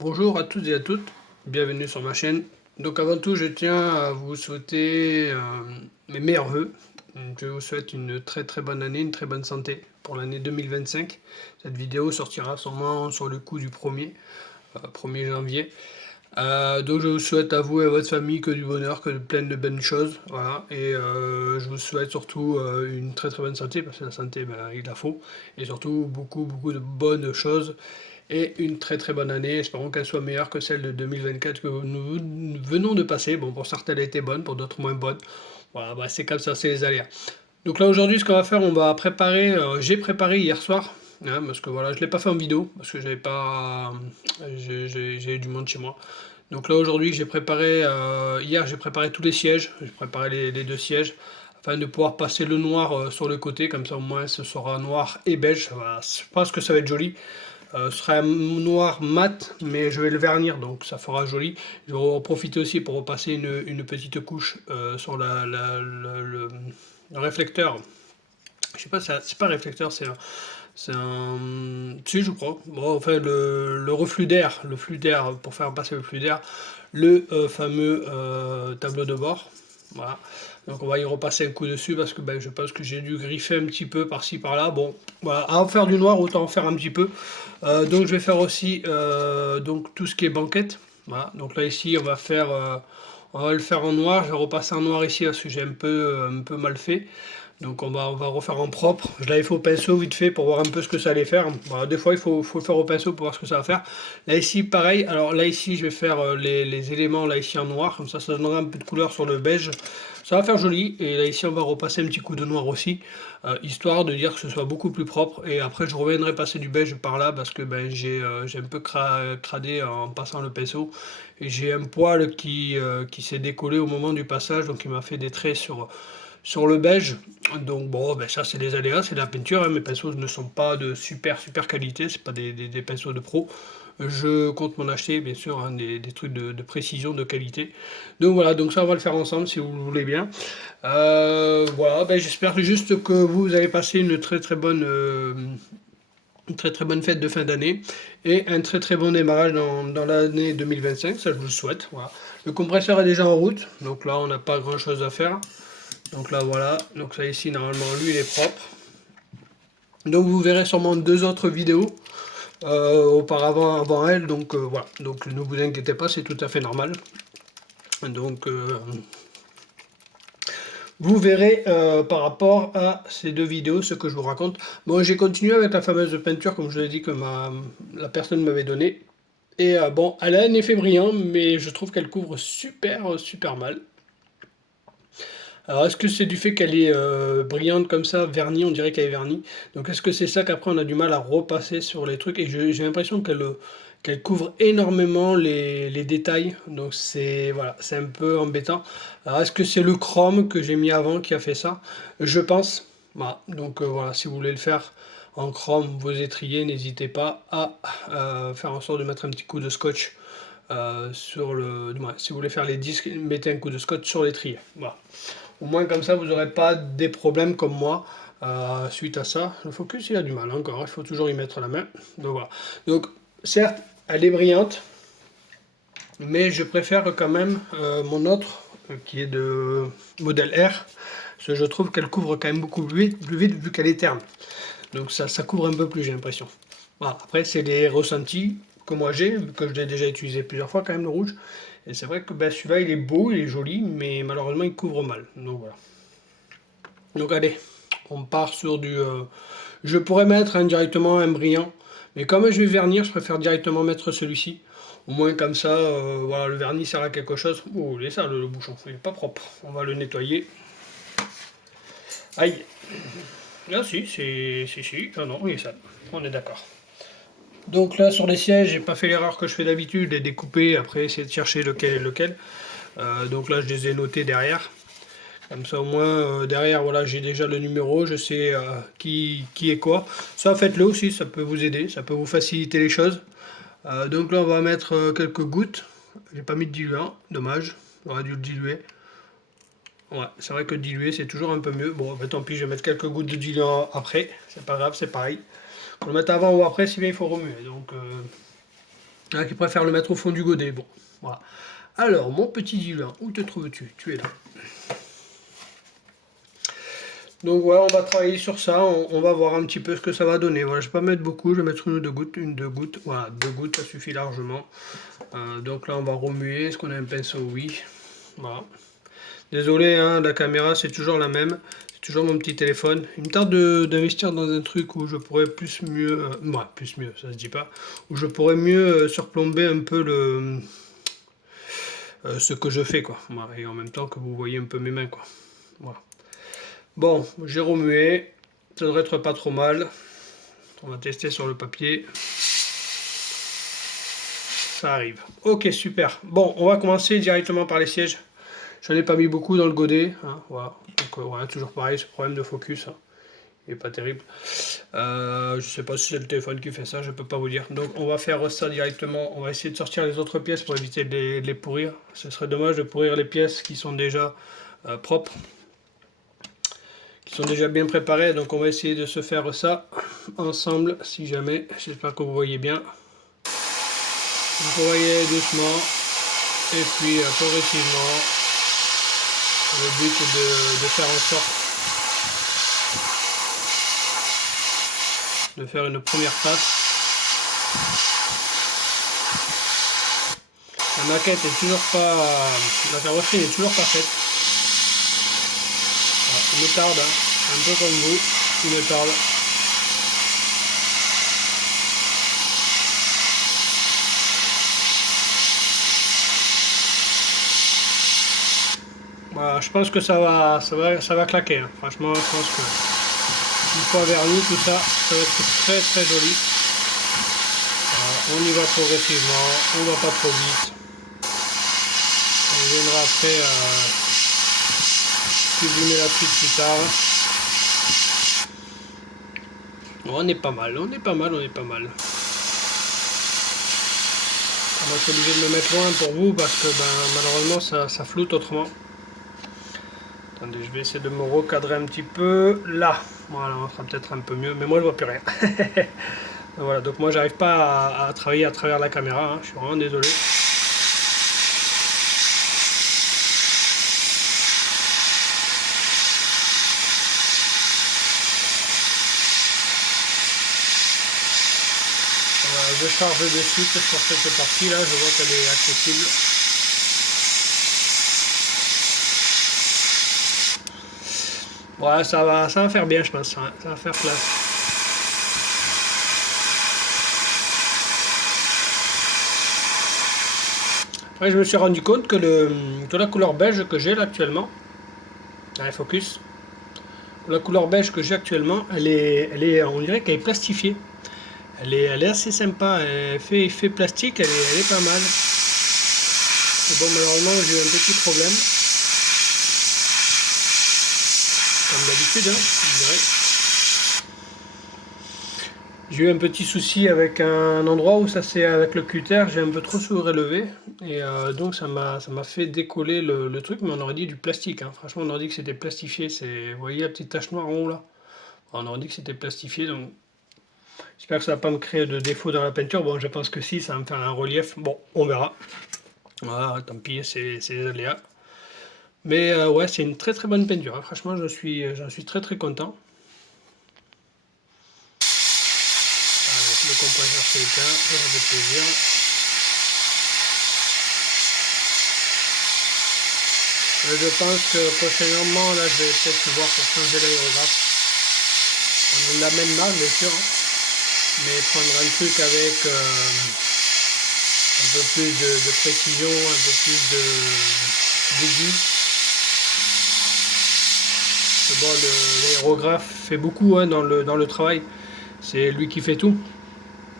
Bonjour à tous et à toutes, bienvenue sur ma chaîne. Donc avant tout, je tiens à vous souhaiter mes meilleurs vœux. Je vous souhaite une très très bonne année, une très bonne santé pour l'année 2025. Cette vidéo sortira sûrement sur le coup du 1er janvier. Donc je vous souhaite à vous et à votre famille que du bonheur, que plein de bonnes choses. Voilà. Et je vous souhaite surtout une très très bonne santé, parce que la santé, ben, il la faut. Et surtout beaucoup beaucoup de bonnes choses et une très très bonne année. Espérons qu'elle soit meilleure que celle de 2024 que nous venons de passer. Bon, pour certaines elle était bonne, pour d'autres moins bonne. Voilà, bah, c'est comme ça, c'est les aléas. Donc là aujourd'hui, ce qu'on va faire, on va préparer. J'ai préparé hier soir, hein, parce que voilà, je l'ai pas fait en vidéo parce que j'avais pas, j'ai du monde chez moi. Donc là aujourd'hui, j'ai préparé. Hier, j'ai préparé tous les sièges. J'ai préparé les deux sièges afin de pouvoir passer le noir sur le côté, comme ça au moins ce sera noir et beige. Voilà, je pense que ça va être joli. Ce sera un noir mat, mais je vais le vernir, donc ça fera joli. Je vais en profiter aussi pour repasser une petite couche sur le réflecteur. Je sais pas, c'est pas un réflecteur, c'est un, si je crois. Bon, enfin le reflux d'air, le flux d'air pour faire passer le flux d'air, le fameux tableau de bord. Voilà. Donc on va y repasser un coup dessus parce que ben, je pense que j'ai dû griffer un petit peu par-ci par-là. Bon, voilà, à en faire du noir, autant en faire un petit peu. Donc je vais faire aussi donc tout ce qui est banquette. Voilà. Donc là ici on va le faire en noir. Je vais repasser en noir ici parce que j'ai un peu mal fait. Donc on va refaire en propre. Je l'avais fait au pinceau vite fait pour voir un peu ce que ça allait faire. Voilà, des fois faut le faire au pinceau pour voir ce que ça va faire. Là ici pareil, alors là ici je vais faire les éléments là ici en noir, comme ça donnera un peu de couleur sur le beige. Ça va faire joli. Et là ici on va repasser un petit coup de noir aussi, histoire de dire que ce soit beaucoup plus propre. Et après je reviendrai passer du beige par là parce que ben, j'ai un peu cradé en passant le pinceau. Et j'ai un poil qui s'est décollé au moment du passage, donc il m'a fait des traits sur le beige. Donc bon, ben ça c'est des aléas, c'est de la peinture, hein. Mes pinceaux ne sont pas de super qualité, c'est pas des pinceaux de pro. Je compte m'en acheter bien sûr, hein, des trucs de précision, de qualité. Donc voilà, donc ça on va le faire ensemble si vous le voulez bien. Voilà, ben, j'espère juste que vous avez passé une très bonne fête de fin d'année et un très très bon démarrage dans l'année 2025, ça je vous le souhaite. Voilà. Le compresseur est déjà en route, donc là on n'a pas grand chose à faire. Donc là voilà, donc ça ici normalement lui il est propre. Donc vous verrez sûrement deux autres vidéos auparavant avant elle, donc voilà, donc ne vous inquiétez pas, c'est tout à fait normal. Donc vous verrez par rapport à ces deux vidéos ce que je vous raconte. Bon, j'ai continué avec la fameuse peinture comme je l'ai dit que la personne m'avait donné. Et bon, elle a un effet brillant, mais je trouve qu'elle couvre super mal. Alors, est-ce que c'est du fait qu'elle est brillante comme ça, vernie, on dirait qu'elle est vernie. Donc, est-ce que c'est ça qu'après on a du mal à repasser sur les trucs? Et j'ai l'impression qu'elle couvre énormément les détails. Donc, c'est voilà, c'est un peu embêtant. Alors, est-ce que c'est le chrome que j'ai mis avant qui a fait ça? Je pense. Voilà. Donc, voilà, si vous voulez le faire en chrome, vos étriers, n'hésitez pas à faire en sorte de mettre un petit coup de scotch sur le. Ouais, si vous voulez faire les disques, mettez un coup de scotch sur l'étrier. Voilà. Au moins comme ça, vous n'aurez pas des problèmes comme moi suite à ça. Le focus, il a du mal encore, il faut toujours y mettre la main. Donc voilà. Donc certes, elle est brillante, mais je préfère quand même mon autre, qui est de modèle R, parce que je trouve qu'elle couvre quand même beaucoup plus vite vu qu'elle est terne. Donc ça couvre un peu plus, j'ai l'impression. Voilà. Après, c'est des ressentis que moi j'ai, que je l'ai déjà utilisé plusieurs fois quand même le rouge. Et c'est vrai que ben, celui-là, il est beau, il est joli, mais malheureusement, il couvre mal. Donc voilà. Donc allez, on part sur du... je pourrais mettre directement un brillant, mais comme je vais vernir, je préfère directement mettre celui-ci. Au moins comme ça, voilà, le vernis sert à quelque chose. Oh, il est sale le bouchon, il n'est pas propre. On va le nettoyer. Aïe. Ah si. Ah non, il est sale. On est d'accord. Donc là, sur les sièges, j'ai pas fait l'erreur que je fais d'habitude, les découper, après essayer de chercher lequel est lequel. Donc là, je les ai notés derrière. Comme ça, au moins, derrière, voilà, j'ai déjà le numéro, je sais qui est quoi. Ça, faites-le aussi, ça peut vous aider, ça peut vous faciliter les choses. Donc là, on va mettre quelques gouttes. J'ai pas mis de diluant, dommage, j'aurais dû le diluer. Ouais, c'est vrai que diluer, c'est toujours un peu mieux. Bon, bah, tant pis, je vais mettre quelques gouttes de diluant après, c'est pas grave, c'est pareil. Pour le mettre avant ou après, si bien il faut remuer. Donc, Il y en a qui préfèrent le mettre au fond du godet. Bon, voilà. Alors, mon petit Dylan, où te trouves-tu? Tu es là. Donc voilà, on va travailler sur ça, on va voir un petit peu ce que ça va donner. Voilà, je ne vais pas mettre beaucoup, je vais mettre une ou deux gouttes, voilà, 2 gouttes, ça suffit largement. Donc là, on va remuer. Est-ce qu'on a un pinceau? Oui. Voilà. Désolé, hein, la caméra, c'est toujours la même. C'est toujours mon petit téléphone. Il me tarde d'investir dans un truc où je pourrais plus mieux... plus mieux, ça se dit pas. Où je pourrais mieux surplomber un peu ce que je fais, quoi. Voilà, et en même temps que vous voyez un peu mes mains, quoi. Voilà. Bon, j'ai remué, ça devrait être pas trop mal. On va tester sur le papier. Ça arrive. Ok, super. Bon, on va commencer directement par les sièges. J'en ai pas mis beaucoup dans le godet. Hein, voilà. Donc voilà, toujours pareil, ce problème de focus. Hein, il est pas terrible. Je sais pas si c'est le téléphone qui fait ça, je peux pas vous dire. Donc on va faire ça directement. On va essayer de sortir les autres pièces pour éviter de les pourrir. Ce serait dommage de pourrir les pièces qui sont déjà propres. Qui sont déjà bien préparés, donc on va essayer de se faire ça ensemble si jamais. J'espère que vous voyez bien. Donc vous voyez doucement et puis progressivement. Le but est de faire en sorte de faire une première passe. La maquette est toujours pas, la carrosserie n'est toujours pas faite. Voilà, il me tarde, hein, un peu comme vous, il me tarde. Voilà, je pense que ça va claquer. Hein. Franchement, je pense que une fois verni tout ça, ça va être très très joli. Voilà, on y va progressivement, on va pas trop vite. On viendra après sublimer la suite plus tard. Bon, on est pas mal, on est pas mal, on est pas mal. On va être obligé de me mettre loin pour vous parce que malheureusement ça floute autrement. Attendez, je vais essayer de me recadrer un petit peu. Là, voilà, on sera peut-être un peu mieux, mais moi je vois plus rien. Voilà, donc moi j'arrive pas à travailler à travers la caméra, hein, je suis vraiment désolé. Voilà, je charge de suite sur cette partie là, je vois qu'elle est accessible. Voilà, ça va faire bien, je pense, hein, ça va faire place. Après, je me suis rendu compte que la couleur beige que j'ai là actuellement, allez, focus, la couleur beige que j'ai actuellement, on dirait qu'elle est plastifiée. Elle est assez sympa, elle fait effet plastique, elle est pas mal. Et bon, malheureusement, j'ai eu un petit problème. Comme d'habitude, hein, je dirais. J'ai eu un petit souci avec un endroit où ça c'est avec le cutter, j'ai un peu trop surélevé et donc ça m'a fait décoller le truc, mais on aurait dit du plastique. Hein. Franchement, on aurait dit que c'était plastifié. Vous voyez la petite tache noire en haut là? On aurait dit que c'était plastifié, donc j'espère que ça va pas me créer de défaut dans la peinture. Bon, je pense que si, ça va me faire un relief. Bon, on verra. Voilà, tant pis, c'est les aléas. Mais ouais, c'est une très très bonne peinture. Hein. Franchement, j'en suis très très content. Le compresseur s'est éteint, ça fait plaisir. Je pense que prochainement, là, je vais peut-être voir pour changer l'aérographe. On a la même marque, bien sûr, hein, mais prendre un truc avec un peu plus de précision, un peu plus d'aigu. Bon, l'aérographe fait beaucoup hein, dans le travail. C'est lui qui fait tout.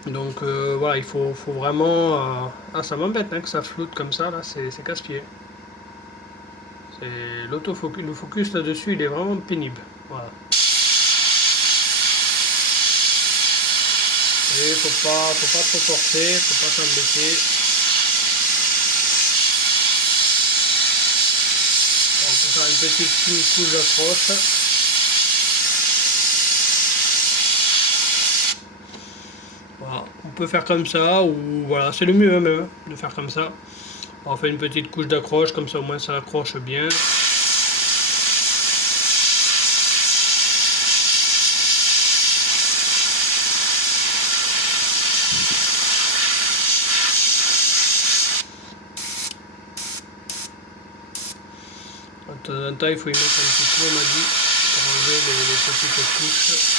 Donc voilà, il faut vraiment... Ah, ça m'embête hein, que ça floute comme ça, là, c'est casse-pied. L'autofocus, le focus là-dessus, il est vraiment pénible. Voilà. Et faut pas trop forcer, faut pas s'embêter. On peut faire une petite couche d'accroche. Voilà. peut faire comme ça, ou voilà, c'est le mieux hein, même, de faire comme ça. On fait une petite couche d'accroche, comme ça au moins ça accroche bien. De temps en temps, il faut y mettre un petit peu, on m'a dit, pour enlever les petites couches.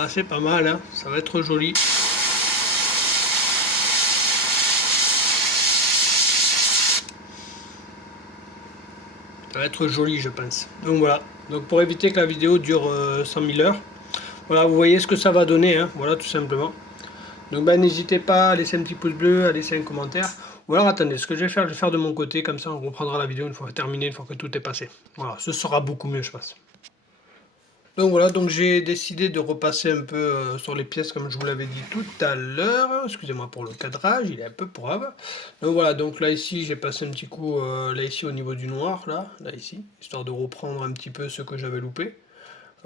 Ah, c'est pas mal, hein, ça va être joli. Ça va être joli, je pense. Donc voilà. Donc pour éviter que la vidéo dure 100 000 heures, voilà, vous voyez ce que ça va donner, hein. Voilà, tout simplement. Donc ben, n'hésitez pas à laisser un petit pouce bleu, à laisser un commentaire. Ou alors attendez, ce que je vais faire de mon côté, comme ça on reprendra la vidéo une fois terminée, une fois que tout est passé. Voilà, ce sera beaucoup mieux, je pense. Donc voilà, donc j'ai décidé de repasser un peu sur les pièces comme je vous l'avais dit tout à l'heure. Excusez-moi pour le cadrage, il est un peu pourrave. Donc voilà, donc là ici j'ai passé un petit coup là ici au niveau du noir, là ici, histoire de reprendre un petit peu ce que j'avais loupé.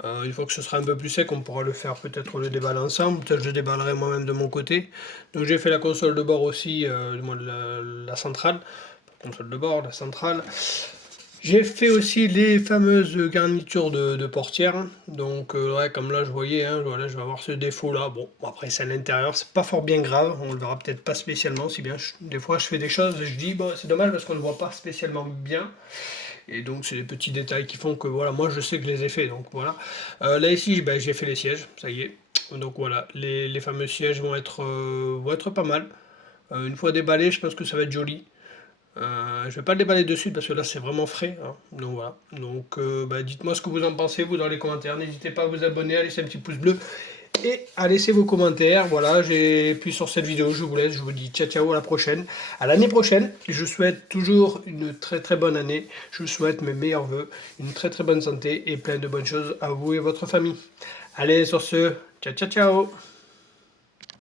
Une fois que ce sera un peu plus sec, on pourra le faire peut-être le déballer ensemble, peut-être je le déballerai moi-même de mon côté. Donc j'ai fait la console de bord aussi, du moins la centrale, pas console de bord, la centrale. J'ai fait aussi les fameuses garnitures de portière. Donc ouais, comme là je voyais, hein, voilà, je vais avoir ce défaut là. Bon, après c'est à l'intérieur, c'est pas fort bien grave, on le verra peut-être pas spécialement, si bien des fois je fais des choses, je dis bon c'est dommage parce qu'on ne voit pas spécialement bien. Et donc c'est des petits détails qui font que voilà, moi je sais que je les ai fait, donc voilà. Là ici ben, j'ai fait les sièges, ça y est. Donc voilà, les fameux sièges vont être pas mal. Une fois déballés, je pense que ça va être joli. Je vais pas le déballer dessus parce que là c'est vraiment frais, hein. Donc voilà. Donc bah, dites-moi ce que vous en pensez vous dans les commentaires. N'hésitez pas à vous abonner, à laisser un petit pouce bleu et à laisser vos commentaires. Voilà, j'ai plus sur cette vidéo. Je vous laisse. Je vous dis ciao ciao à la prochaine, à l'année prochaine. Je souhaite toujours une très très bonne année. Je vous souhaite mes meilleurs vœux, une très très bonne santé et plein de bonnes choses à vous et votre famille. Allez sur ce, ciao ciao ciao.